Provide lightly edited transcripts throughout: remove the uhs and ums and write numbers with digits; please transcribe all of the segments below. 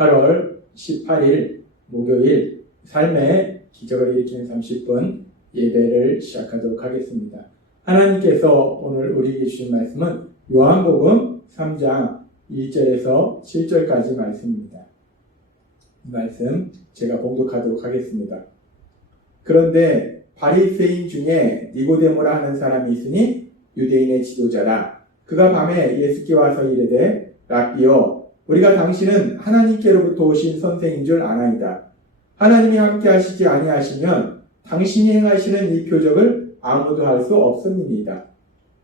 8월 18일 목요일 삶의 기적을 일으키는 30분 예배를 시작하도록 하겠습니다. 하나님께서 오늘 우리에게 주신 말씀은 요한복음 3장 1절에서 7절까지 말씀입니다. 이 말씀 제가 봉독하도록 하겠습니다. 그런데 바리새인 중에 니고데모라 하는 사람이 있으니 유대인의 지도자라. 그가 밤에 예수께 와서 이르되 랍비여, 우리가 당신은 하나님께로부터 오신 선생인 줄 아나이다. 하나님이 함께 하시지 아니하시면 당신이 행하시는 이 표적을 아무도 할 수 없음이니이다.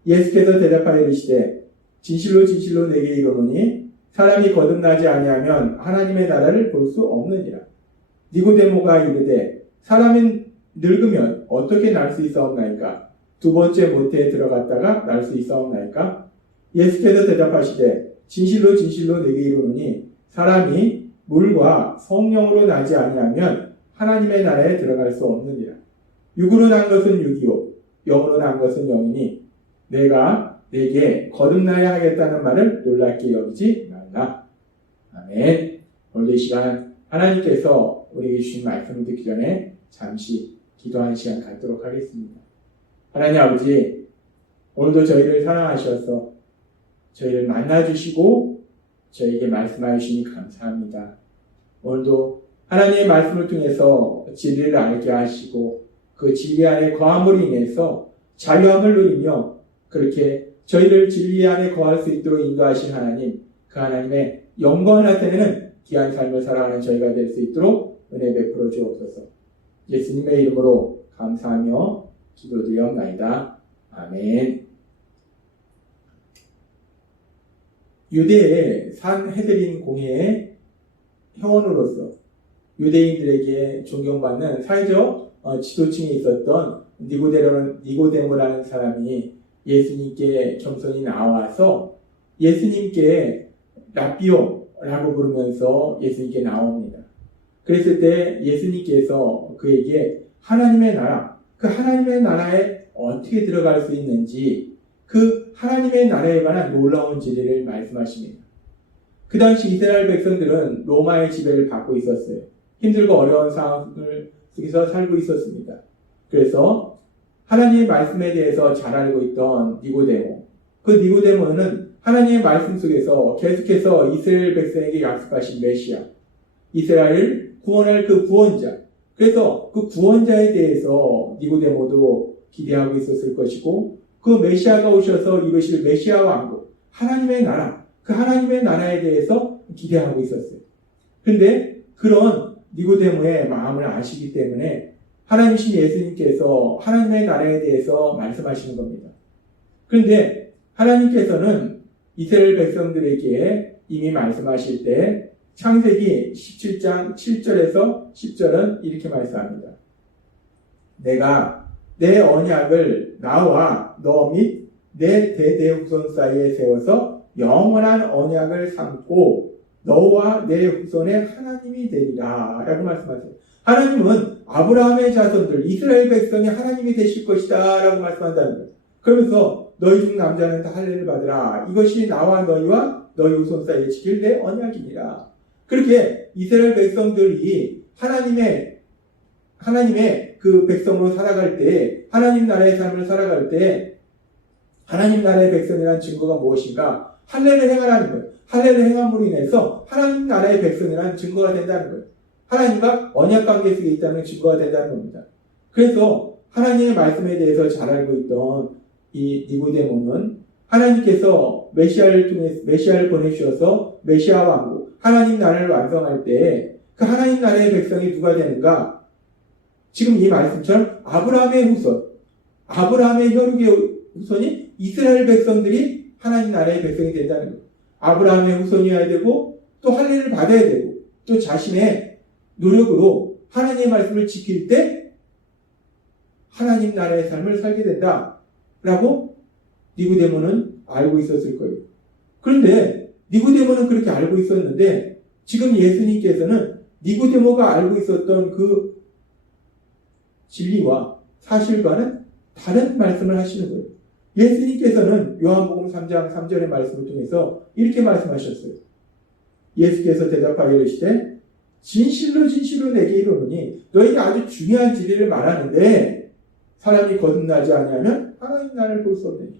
예수께서 대답하여 이르시되 진실로 진실로 내게 이르노니 사람이 거듭나지 아니하면 하나님의 나라를 볼 수 없느니라. 니고데모가 이르되 사람이 늙으면 어떻게 날 수 있사옵나이까? 두 번째 모태에 들어갔다가 날 수 있사옵나이까? 예수께서 대답하시되 진실로 진실로 내게 이르노니 사람이 물과 성령으로 나지 아니하면 하나님의 나라에 들어갈 수 없느니라. 육으로 난 것은 육이요 영으로 난 것은 영이니 내가 내게 거듭나야 하겠다는 말을 놀랍게 여기지 말라. 아멘. 오늘 이 시간 하나님께서 우리에게 주신 말씀을 듣기 전에 잠시 기도하는 시간 갖도록 하겠습니다. 하나님 아버지, 오늘도 저희를 사랑하셔서 저희를 만나주시고 저희에게 말씀하여 주시니 감사합니다. 오늘도 하나님의 말씀을 통해서 진리를 알게 하시고 그 진리 안에 거함으로 인해서 자유함을 누리며 그렇게 저희를 진리 안에 거할 수 있도록 인도하신 하나님, 그 하나님의 영광을 나타내는 귀한 삶을 살아가는 저희가 될 수 있도록 은혜 베풀어 주옵소서. 예수님의 이름으로 감사하며 기도드리옵나이다. 아멘. 유대의 산헤드린 공회의 회원으로서 유대인들에게 존경받는 사회적 지도층에 있었던 니고데모라는 사람이 예수님께 겸손히 나와서 예수님께 랍비오라고 부르면서 예수님께 나옵니다. 그랬을 때 예수님께서 그에게 하나님의 나라, 그 하나님의 나라에 어떻게 들어갈 수 있는지 그 하나님의 나라에 관한 놀라운 진리를 말씀하십니다. 그 당시 이스라엘 백성들은 로마의 지배를 받고 있었어요. 힘들고 어려운 상황 속에서 살고 있었습니다. 그래서 하나님의 말씀에 대해서 잘 알고 있던 니고데모, 그 니고데모는 하나님의 말씀 속에서 계속해서 이스라엘 백성에게 약속하신 메시아, 이스라엘을 구원할 그 구원자, 그래서 그 구원자에 대해서 니고데모도 기대하고 있었을 것이고 그 메시아가 오셔서 이루실 메시아 왕국, 하나님의 나라, 그 하나님의 나라에 대해서 기대하고 있었어요. 그런데 그런 니고데모의 마음을 아시기 때문에 하나님이신 예수님께서 하나님의 나라에 대해서 말씀하시는 겁니다. 그런데 하나님께서는 이스라엘 백성들에게 이미 말씀하실 때 창세기 17장 7절에서 10절은 이렇게 말씀합니다. 내가 내 언약을 나와 너 및 내 대대 후손 사이에 세워서 영원한 언약을 삼고 너와 내 후손의 하나님이 되리라 라고 말씀하세요. 하나님은 아브라함의 자손들 이스라엘 백성이 하나님이 되실 것이다 라고 말씀한다는 거예요. 그러면서 너희 중 남자는 다 할례를 받으라. 이것이 나와 너희와 너희 후손 사이에 지킬 내 언약이니라. 그렇게 이스라엘 백성들이 하나님의 그 백성으로 살아갈 때, 하나님 나라의 삶을 살아갈 때, 하나님 나라의 백성이라는 증거가 무엇인가? 할례를 행하라는 거예요. 할례를 행함으로 인해서 하나님 나라의 백성이라는 증거가 된다는 거예요. 하나님과 언약 관계 속에 있다는 증거가 된다는 겁니다. 그래서 하나님의 말씀에 대해서 잘 알고 있던 이 니고데모는 하나님께서 메시아를 보내주셔서 메시아 왕국, 하나님 나라를 완성할 때 그 하나님 나라의 백성이 누가 되는가? 지금 이 말씀처럼 아브라함의 후손, 아브라함의 혈육의 후손이 이스라엘 백성들이 하나님 나라의 백성이 된다는 거예요. 아브라함의 후손이어야 되고 또 할례를 받아야 되고 또 자신의 노력으로 하나님의 말씀을 지킬 때 하나님 나라의 삶을 살게 된다라고 니고데모는 알고 있었을 거예요. 그런데 니고데모는 그렇게 알고 있었는데 지금 예수님께서는 니고데모가 알고 있었던 그 진리와 사실과는 다른 말씀을 하시는 거예요. 예수님께서는 요한복음 3장 3절의 말씀을 통해서 이렇게 말씀하셨어요. 예수께서 대답하여 이르시되 진실로 진실로 내게 이르노니 너희가 아주 중요한 진리를 말하는데 사람이 거듭나지 아니하면 하나님 나라를 볼 수 없느니라.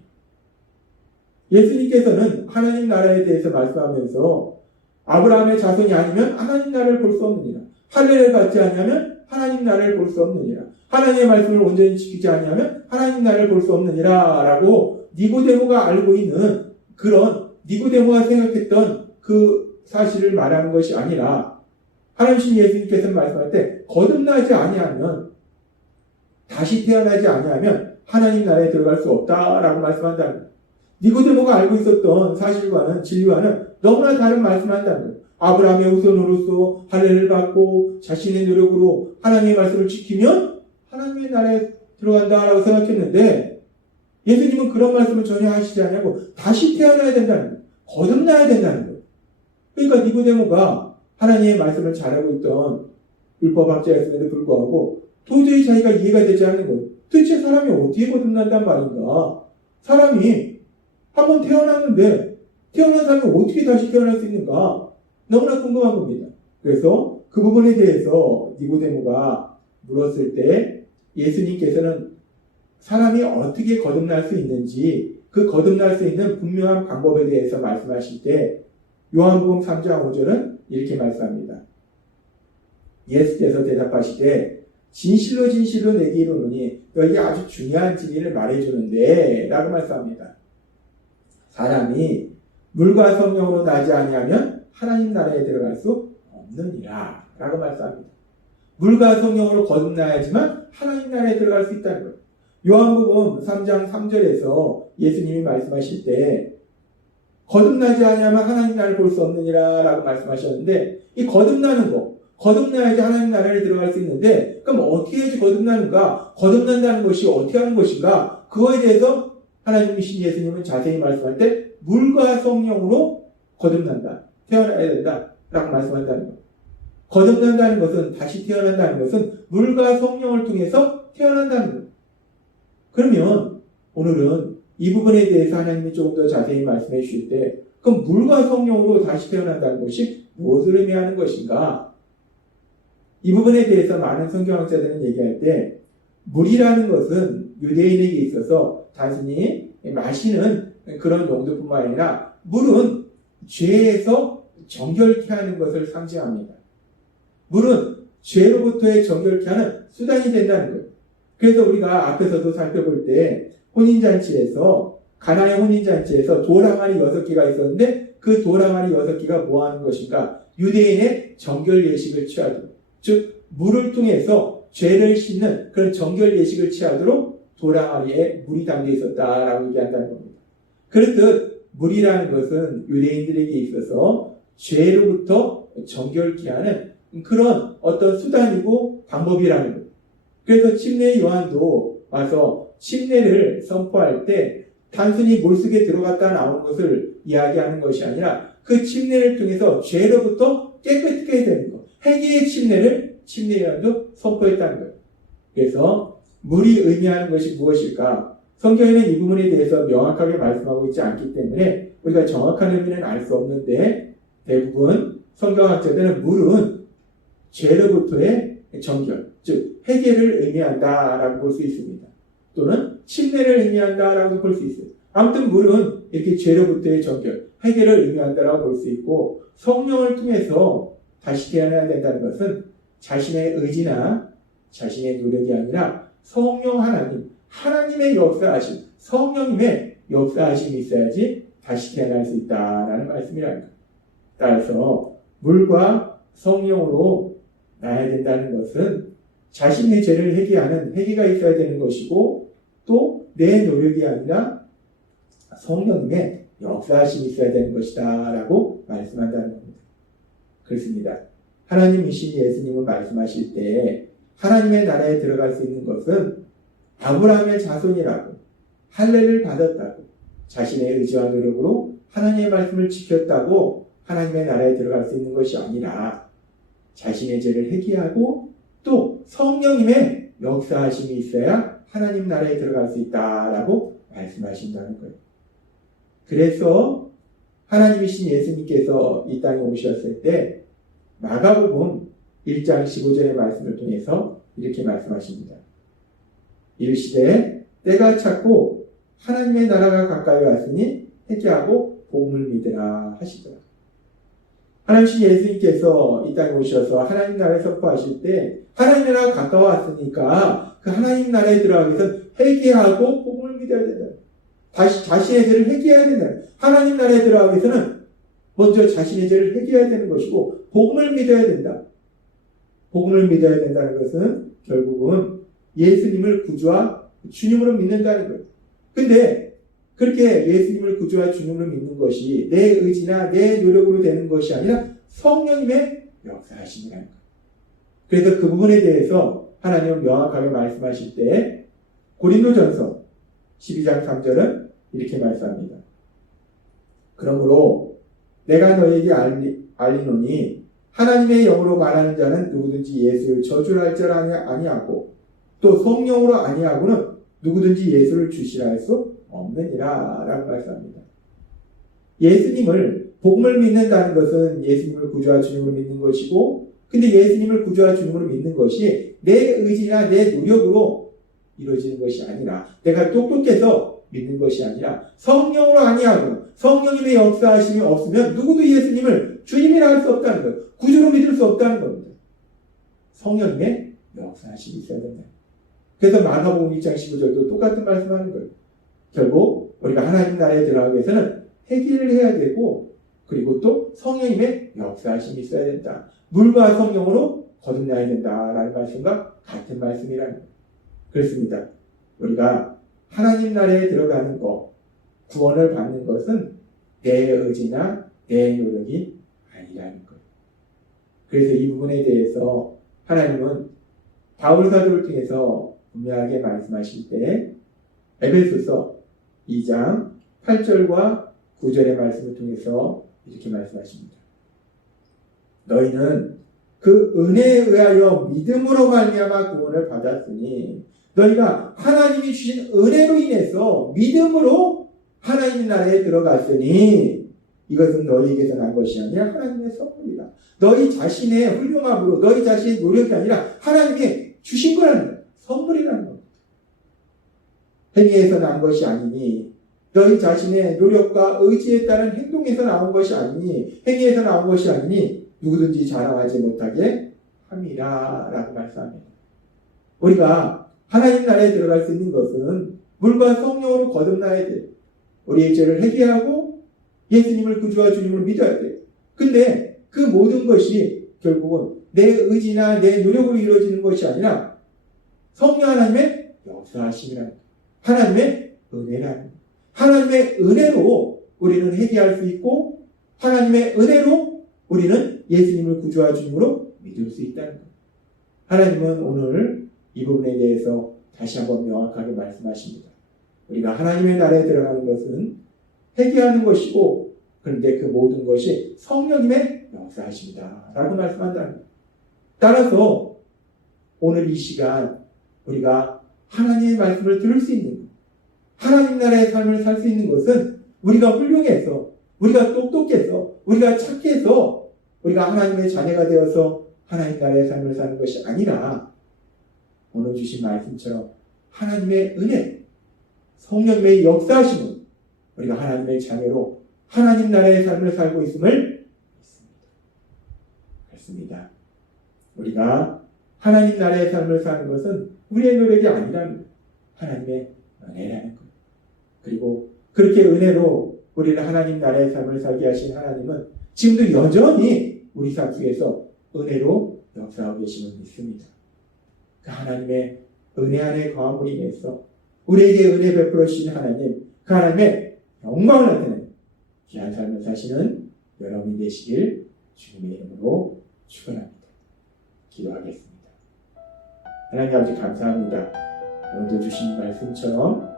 예수님께서는 하나님 나라에 대해서 말씀하면서 아브라함의 자손이 아니면 하나님 나라를 볼 수 없느니라. 할례를 받지 아니하면 하나님 나라를 볼 수 없느니라. 하나님의 말씀을 온전히 지키지 아니하면 하나님 나라를 볼 수 없느니라 라고 니고데모가 알고 있는 그런 니고데모가 생각했던 그 사실을 말하는 것이 아니라 하나님 예수님께서 말씀할 때 거듭나지 아니하면 다시 태어나지 아니하면 하나님 나라에 들어갈 수 없다라고 말씀한다는 거예요. 니고데모가 알고 있었던 사실과는 진리와는 너무나 다른 말씀한다는 거예요. 아브라함의 후손으로서 할례를 받고 자신의 노력으로 하나님의 말씀을 지키면 하나님의 나라에 들어간다라고 생각했는데 예수님은 그런 말씀을 전혀 하시지 않냐고 다시 태어나야 된다는 거예요. 거듭나야 된다는 거예요. 그러니까 니고데모가 하나님의 말씀을 잘하고 있던 율법학자였음에도 불구하고 도저히 자기가 이해가 되지 않는 거예요. 도대체 사람이 어떻게 거듭난단 말인가? 사람이 한번 태어났는데 태어난 사람이 어떻게 다시 태어날 수 있는가? 너무나 궁금한 겁니다. 그래서 그 부분에 대해서 니고데모가 물었을 때 예수님께서는 사람이 어떻게 거듭날 수 있는지 그 거듭날 수 있는 분명한 방법에 대해서 말씀하실 때 요한복음 3장 5절은 이렇게 말씀합니다. 예수께서 대답하시되 진실로 진실로 내게 이르노니 너희에게 아주 중요한 진리를 말해주는데 라고 말씀합니다. 사람이 물과 성령으로 나지 아니하면 하나님 나라에 들어갈 수 없느니라 라고 말씀합니다. 물과 성령으로 거듭나야지만 하나님 나라에 들어갈 수 있다는 거예요. 요한복음 3장 3절에서 예수님이 말씀하실 때 거듭나지 아니하면 하나님 나라를 볼 수 없느니라 라고 말씀하셨는데 이 거듭나는 거 거듭나야지 하나님 나라에 들어갈 수 있는데 그럼 어떻게 해야지 거듭나는가? 거듭난다는 것이 어떻게 하는 것인가? 그거에 대해서 하나님이신 예수님은 자세히 말씀할 때 물과 성령으로 거듭난다. 태어나야 된다. 라고 말씀한다는 거예요. 거듭난다는 것은 다시 태어난다는 것은 물과 성령을 통해서 태어난다는 거예요. 그러면 오늘은 이 부분에 대해서 하나님이 조금 더 자세히 말씀해 주실 때 그럼 물과 성령으로 다시 태어난다는 것이 무엇을 의미하는 것인가? 이 부분에 대해서 많은 성경학자들은 얘기할 때 물이라는 것은 유대인에게 있어서 단순히 마시는 그런 용도뿐만 아니라 물은 죄에서 정결케 하는 것을 상징합니다. 물은 죄로부터의 정결케 하는 수단이 된다는 거예요. 그래서 우리가 앞에서도 살펴볼 때 혼인잔치에서 가나의 혼인잔치에서 돌 항아리 6개가 있었는데 그 돌 항아리 6개가 뭐 하는 것인가? 유대인의 정결 예식을 취하도록 즉 물을 통해서 죄를 씻는 그런 정결 예식을 취하도록 돌 항아리에 물이 담겨 있었다라고 얘기한다는 겁니다. 그렇듯 물이라는 것은 유대인들에게 있어서 죄로부터 정결케 하는 그런 어떤 수단이고 방법이라는 거예요. 그래서 침례 요한도 와서 침례를 선포할 때 단순히 물속에 들어갔다 나오는 것을 이야기하는 것이 아니라 그 침례를 통해서 죄로부터 깨끗하게 되는 것. 회개의 침례를 침례 요한도 선포했다는 거예요. 그래서 물이 의미하는 것이 무엇일까? 성경에는 이 부분에 대해서 명확하게 말씀하고 있지 않기 때문에 우리가 정확한 의미는 알 수 없는데 대부분 성경학자들은 물은 죄로부터의 정결, 즉 회개를 의미한다라고 볼 수 있습니다. 또는 침례를 의미한다라고 볼 수 있어요. 아무튼 물은 이렇게 죄로부터의 정결, 회개를 의미한다라고 볼 수 있고 성령을 통해서 다시 태어나야 된다는 것은 자신의 의지나 자신의 노력이 아니라 성령 하나님의 역사하심, 성령님의 역사하심이 있어야지 다시 태어날 수 있다라는 말씀이랍니다. 따라서 물과 성령으로 나야 된다는 것은 자신의 죄를 회개하는 회개가 있어야 되는 것이고 또 내 노력이 아니라 성령님의 역사하심이 있어야 되는 것이다 라고 말씀한다는 겁니다. 그렇습니다. 하나님이신 예수님은 말씀하실 때 하나님의 나라에 들어갈 수 있는 것은 아브라함의 자손이라고 할례를 받았다고 자신의 의지와 노력으로 하나님의 말씀을 지켰다고 하나님의 나라에 들어갈 수 있는 것이 아니라 자신의 죄를 회개하고 또 성령님의 역사하심이 있어야 하나님 나라에 들어갈 수 있다라고 말씀하신다는 거예요. 그래서 하나님이신 예수님께서 이 땅에 오셨을 때 마가복음 1장 15절의 말씀을 통해서 이렇게 말씀하십니다. 이르시되 때가 찼고 하나님의 나라가 가까이 왔으니 회개하고 복음을 믿으라 하시더라. 하나님이신 예수님께서 이 땅에 오셔서 하나님 나라에 선포하실 때 하나님 나라가 가까웠으니까 그 하나님 나라에 들어가기 위해서 회개하고 복음을 믿어야 된다. 다시 자신의 죄를 회개해야 된다. 하나님 나라에 들어가기 위해서는 먼저 자신의 죄를 회개해야 되는 것이고 복음을 믿어야 된다. 복음을 믿어야 된다는 것은 결국은 예수님을 구주와 주님으로 믿는다는 거예요. 근데 그렇게 예수님을 구주와 주님으로 믿는 것이 내 의지나 내 노력으로 되는 것이 아니라 성령님의 역사하심이라는 거예요. 그래서 그 부분에 대해서 하나님은 명확하게 말씀하실 때 고린도전서 12장 3절은 이렇게 말씀합니다. 그러므로 내가 너에게 알리노니 하나님의 영으로 말하는 자는 누구든지 예수를 저주할 줄 아니하고 또 성령으로 아니하고는 누구든지 예수를 주시라 할 수 없느니라 라고 말씀합니다. 예수님을 복음을 믿는다는 것은 예수님을 구주와 주님으로 믿는 것이고 근데 예수님을 구주와 주님으로 믿는 것이 내 의지나 내 노력으로 이루어지는 것이 아니라 내가 똑똑해서 믿는 것이 아니라 성령으로 아니하고 성령님의 역사하심이 없으면 누구도 예수님을 주님이라 할 수 없다는 거예요. 구주로 믿을 수 없다는 겁니다. 성령님의 역사하심이 있어야 된다. 그래서 마가복음 2장 15절도 똑같은 말씀하는 거예요. 결국 우리가 하나님 나라에 들어가기 위해서는 회개를 해야 되고 그리고 또 성령님의 역사하심이 있어야 된다. 물과 성령으로 거듭나야 된다라는 말씀과 같은 말씀이라는 거예요. 그렇습니다. 우리가 하나님 나라에 들어가는 것, 구원을 받는 것은 내 의지나 내 노력이 아니라는 거예요. 그래서 이 부분에 대해서 하나님은 바울 사도를 통해서 분명하게 말씀하실 때 에베소서 2장 8절과 9절의 말씀을 통해서 이렇게 말씀하십니다. 너희는 그 은혜에 의하여 믿음으로 말미암아 구원을 받았으니 너희가 하나님이 주신 은혜로 인해서 믿음으로 하나님 나라에 들어갔으니 이것은 너희에게서 난 것이 아니라 하나님의 선물이다. 너희 자신의 훌륭함으로 너희 자신의 노력이 아니라 하나님이 주신 거라는 거예요. 선물이라는 겁니다. 행위에서 난 것이 아니니 너희 자신의 노력과 의지에 따른 행동에서 나온 것이 아니니 행위에서 나온 것이 아니니 누구든지 자랑하지 못하게 함이라 라고 말씀합니다. 우리가 하나님 나라에 들어갈 수 있는 것은 물과 성령으로 거듭나야 돼요. 우리의 죄를 회개하고 예수님을 구주와 주님으로 믿어야 돼요. 근데 그 모든 것이 결국은 내 의지나 내 노력으로 이루어지는 것이 아니라 성령 하나님의 역사하심이라는 거예요. 하나님의 은혜라는 거예요. 하나님의 은혜로 우리는 회개할 수 있고 하나님의 은혜로 우리는 예수님을 구주와 주님으로 믿을 수 있다는 거예요. 하나님은 오늘 이 부분에 대해서 다시 한번 명확하게 말씀하십니다. 우리가 하나님의 나라에 들어가는 것은 회개하는 것이고 그런데 그 모든 것이 성령님의 역사하십니다. 라고 말씀한다는 거예요. 따라서 오늘 이 시간 우리가 하나님의 말씀을 들을 수 있는 것, 하나님 나라의 삶을 살 수 있는 것은 우리가 훌륭해서 우리가 똑똑해서 우리가 착해서 우리가 하나님의 자녀가 되어서 하나님 나라의 삶을 사는 것이 아니라 오늘 주신 말씀처럼 하나님의 은혜, 성령의 역사하심은 우리가 하나님의 자녀로 하나님 나라의 삶을 살고 있음을 믿습니다. 그렇습니다. 우리가 하나님 나라의 삶을 사는 것은 우리의 노력이 아니라는 거예요. 하나님의 은혜라는 거예요. 그리고 그렇게 은혜로 우리를 하나님 나라의 삶을 살게 하신 하나님은 지금도 여전히 우리 삶 속에서 은혜로 역사하고 계심을 믿습니다. 그 하나님의 은혜 안에 거함으로 인해서 우리에게 은혜 베풀어 주신 하나님, 그 하나님의 영광을 나타내는 귀한 삶을 사시는 여러분이 되시길 주님의 이름으로 축원합니다. 기도하겠습니다. 하나님 아버지 감사합니다. 오늘도 주신 말씀처럼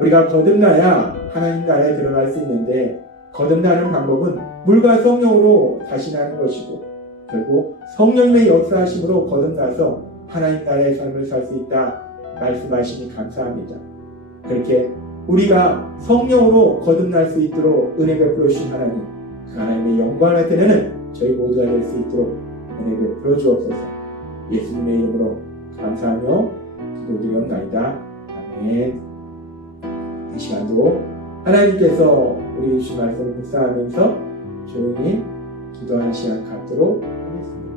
우리가 거듭나야 하나님 나라에 들어갈 수 있는데 거듭나는 방법은 물과 성령으로 다시 나는 것이고 결국 성령님의 역사하심으로 거듭나서 하나님 나라의 삶을 살 수 있다 말씀하시니 감사합니다. 그렇게 우리가 성령으로 거듭날 수 있도록 은혜 베풀어 주신 하나님, 그 하나님의 영광을 나타내는 저희 모두가 될 수 있도록 은혜 베풀어 주옵소서. 예수님의 이름으로 감사하며 기도드리옵나이다. 아멘. 이 시간도 하나님께서 우리 주신 말씀 묵상하면서 조용히 기도하는 시간 갖도록 하겠습니다.